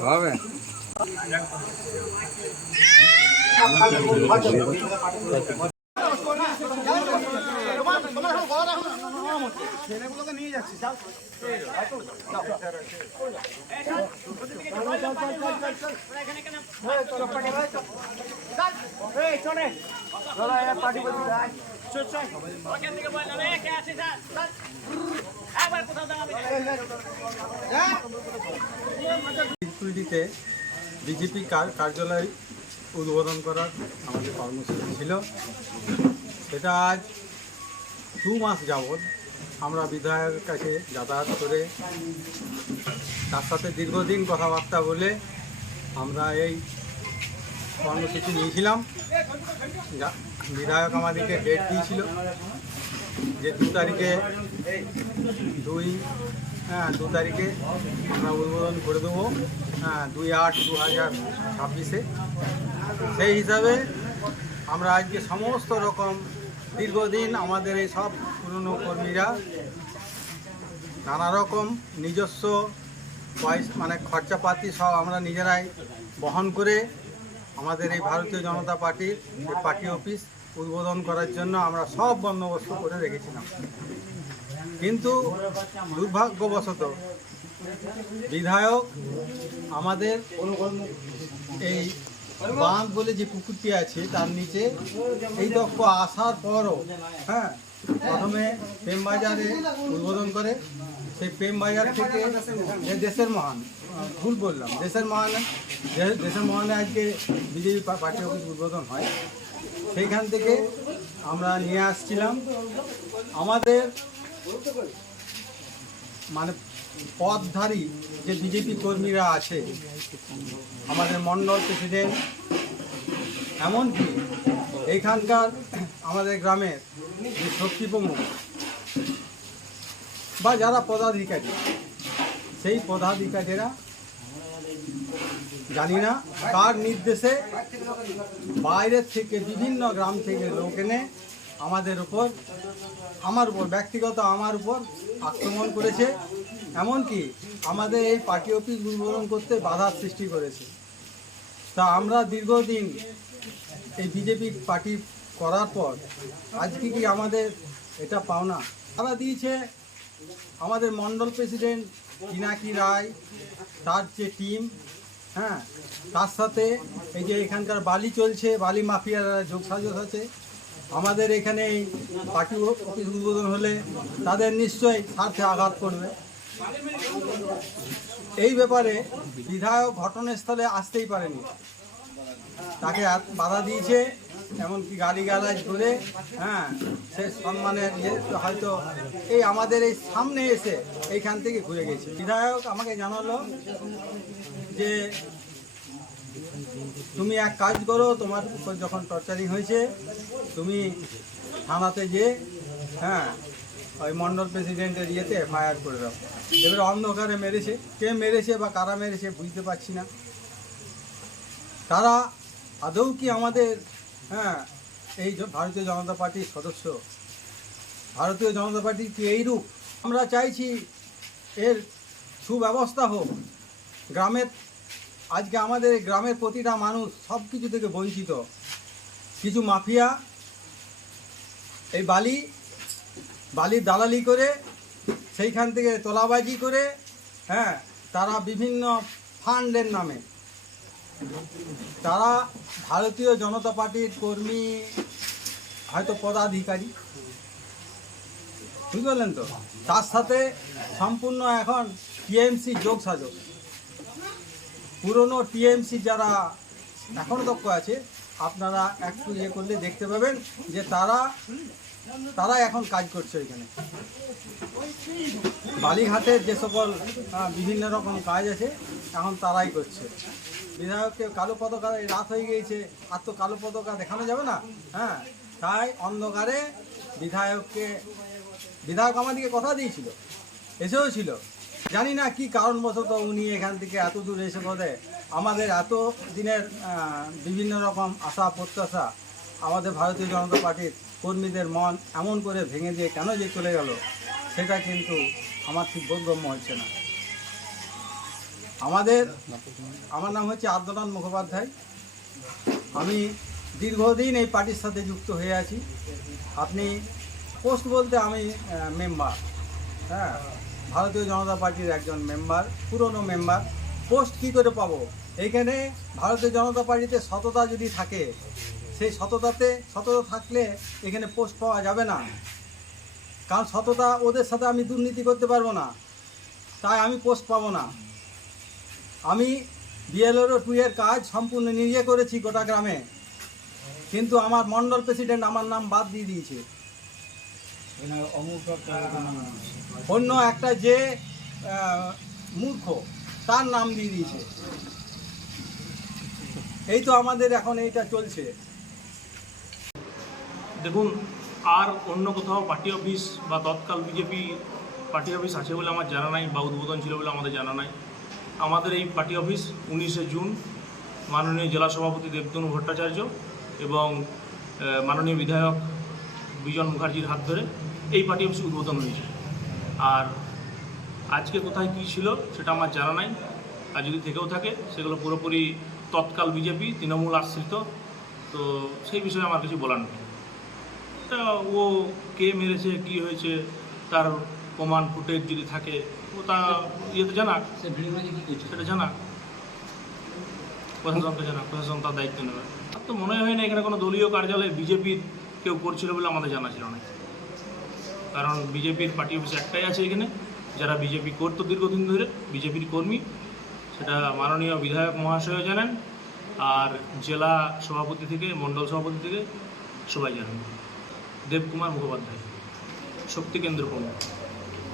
খাওয়াবে নিয়ে যাচ্ছি বিজেপি কার্যালয় উদ্বোধন করার আমাদের কর্মসূচি ছিল। সেটা আজ 2 মাস যাবৎ আমরা বিধায়কের কাছে যাতায়াত করে তার সাথে দীর্ঘদিন কথাবার্তা বলে আমরা এই কর্মসূচি নিয়েছিলাম। বিধায়ক আমাদেরকে ডেট দিয়েছিল যে 2 তারিখে 2 তারিখে আমরা উদ্বোধন করে দেবো, 2/8/2026। সেই হিসাবে আমরা আজকে সমস্ত রকম দীর্ঘদিন আমাদের এই সব পুরনো কর্মীরা নানা রকম নিজস্ব মানে খরচাপাতি সব আমরা নিজেরাই বহন করে আমাদের এই ভারতীয় জনতা পার্টির পার্টি অফিস উদ্বোধন করার জন্য আমরা সব বন্দোবস্ত করে রেখেছিলাম। কিন্তু দুর্ভাগ্যবশত বিধায়ক আমাদের এই বাঁধ বলে যে পুকুরটি আছে তার নিচে এই দক্ষ আসার পরও প্রথমে প্রেমবাজারে উদ্বোধন করে। সেই প্রেমবাজার থেকে দেশের মহান ভুল বললাম দেশের মহানে আজকে বিজেপি পার্টি অফিস উদ্বোধন হয়। সেইখান থেকে আমরা নিয়ে আসছিলাম আমাদের মানে পথধারী যে বিজেপি কর্মীরা আছে, আমাদের মণ্ডল প্রেসিডেন্ট, এমনকি এইখানকার আমাদের গ্রামের যে শক্তি প্রমুখ বা যারা পদাধিকারী, সেই পদাধিকারীরা জানি না কার নির্দেশে বাইরের থেকে বিভিন্ন গ্রাম থেকে লোক এনে আমার উপর ব্যক্তিগত আমার উপর আক্রমণ করেছে, এমনকি আমাদের এই পার্টি অফিস উদ্বোধন করতে বাধার সৃষ্টি করেছে। তা আমরা দীর্ঘদিন এই বিজেপি পার্টি করার পর আজকে কি আমাদের এটা পাওনা তারা দিয়েছে আমাদের মণ্ডল প্রেসিডেন্ট পিনাকি রায়, তার যে টিম, তার সাথে এই যে এখানকার বালি চলছে, বালি মাফিয়ারা যোগসাজশ আছে। আমাদের এখানে এই পার্টি অফিস উদ্বোধন হলে তাদের নিশ্চয়ই স্বার্থে আঘাত করবে। এই ব্যাপারে বিধায়ক ঘটনাস্থলে আসতেই পারেনি, তাকে বাধা দিয়েছে, এমনকি গালিগালাজ করে সে সম্মানের হয়তো এই আমাদের এই সামনে এসে এইখান থেকে ঘুরে গেছে। বিধায়ক আমাকে জানালো যে তুমি এক কাজ করো, তোমার যখন টর্চারিং হয়েছে তুমি থানাতে যে ওই মণ্ডল প্রেসিডেন্টের ইয়েতে এফআইআর করে দাও। এবারে অন্ধকারে মেরেছে, কে মেরেছে বা কারা মেরেছে বুঝতে পারছি না। তারা আদৌ কি আমাদের এই ভারতীয় জনতা পার্টির সদস্য? ভারতীয় জনতা পার্টির কি এই রূপ? আমরা চাইছি এর সুব্যবস্থা হোক। গ্রামের আজকে আমাদের গ্রামের প্রতিটা মানুষ সব কিছু থেকে বঞ্চিত। কিছু মাফিয়া এই বালির দালালি করে সেইখান থেকে তোলাবাজি করে তারা বিভিন্ন ফান্ডের নামে তারা ভারতীয় জনতা পার্টির কর্মী, হয়তো পদাধিকারী, বুঝতে পারলেন তো, তার সাথে সম্পূর্ণ এখন টিএমসি যোগসাজশ। পুরনো টিএমসি যারা এখনও দক্ষ আছে, আপনারা একটু ইয়ে করলে দেখতে পাবেন যে তারা এখন কাজ করছে এখানে। বালিঘাটের যে সকল বিভিন্ন রকম কাজ আছে এখন তারাই করছে। বিধায়ককে কালো পতাকা, রাত হয়ে গিয়েছে, আর তো কালো পতাকা দেখানো যাবে না। তাই অন্ধকারে বিধায়ক আমাদেরকে কথা দিয়েছিল, এসেও ছিল। জানি না কি কারণবশত উনি এখান থেকে এত দূর এসে পড়ে আমাদের এত দিনের বিভিন্ন রকম আশা প্রত্যাশা আমাদের ভারতীয় জনতা পার্টির কর্মীদের মন এমন করে ভেঙে দিয়ে কেন যে চলে গেল, সেটা কিন্তু আমার ঠিক বোধগম্য হচ্ছে না। আমার নাম হচ্ছে আদ্যনাথ মুখোপাধ্যায়। আমি দীর্ঘদিন এই পার্টির সাথে যুক্ত হয়ে আছি। আপনি পোস্ট বলতে আমি মেম্বার, হ্যাঁ, ভারতীয় জনতা পার্টির একজন মেম্বার, পুরনো মেম্বার। পোস্ট কী করে পাবো? এইখানে ভারতীয় জনতা পার্টিতে সততা যদি থাকে, সেই সততা থাকলে এখানে পোস্ট পাওয়া যাবে না। কারণ সততা, ওদের সাথে আমি দুর্নীতি করতে পারবো না, তাই আমি পোস্ট পাবো না। আমি BLO 2 এর কাজ সম্পূর্ণ নিজে করেছি গোটা গ্রামে, কিন্তু আমার মন্ডল প্রেসিডেন্ট আমার নাম বাদ দিয়ে দিয়েছে। অন্য একটা যে মূর্খ, তার নাম দিয়ে দিয়েছে। এই তো আমাদের এখন এইটা চলছে। দেখুন, আর অন্য কোথাও পার্টি অফিস বা তৎকাল বিজেপি পার্টি অফিস আছে বলে আমার জানা নাই, বা উদ্বোধন ছিল বলে আমাদের জানা নাই। আমাদের এই পার্টি অফিস 19শে জুন মাননীয় জেলা সভাপতি দেবতনু ভট্টাচার্য এবং মাননীয় বিধায়ক বিজন মুখার্জির হাত ধরে এই পার্টি অফিস উদ্বোধন হয়েছে। আর আজকে কোথায় কী ছিল সেটা আমার জানা নাই, আর যদি থেকেও থাকে সেগুলো পুরোপুরি তৎকাল বিজেপি তৃণমূল আশ্রিত, তো সেই বিষয়ে আমার কিছু বলার নেই। তা ও কে মেরেছে, কী হয়েছে, তার প্রমাণ ফুটেজ যদি থাকে ও তা ইয়েতে জানাক, সেটা জানাক, প্রশাসনকে জানাক, প্রশাসন তার দায়িত্ব নেবে। আর তো মনে হয় না এখানে কোনো দলীয় কার্যালয়ে বিজেপির কেউ করছিল বলে আমাদের জানা ছিল না। কারণ বিজেপির পার্টি অফিস একটাই আছে এখানে, যারা বিজেপি করতো দীর্ঘদিন ধরে, বিজেপির কর্মী, সেটা মাননীয় বিধায়ক মহাশয়ও জানেন, আর জেলা সভাপতি থেকে মণ্ডল সভাপতি থেকে সবাই জানেন। দেবকুমার মুখোপাধ্যায়, শক্তি কেন্দ্র প্রমুখ।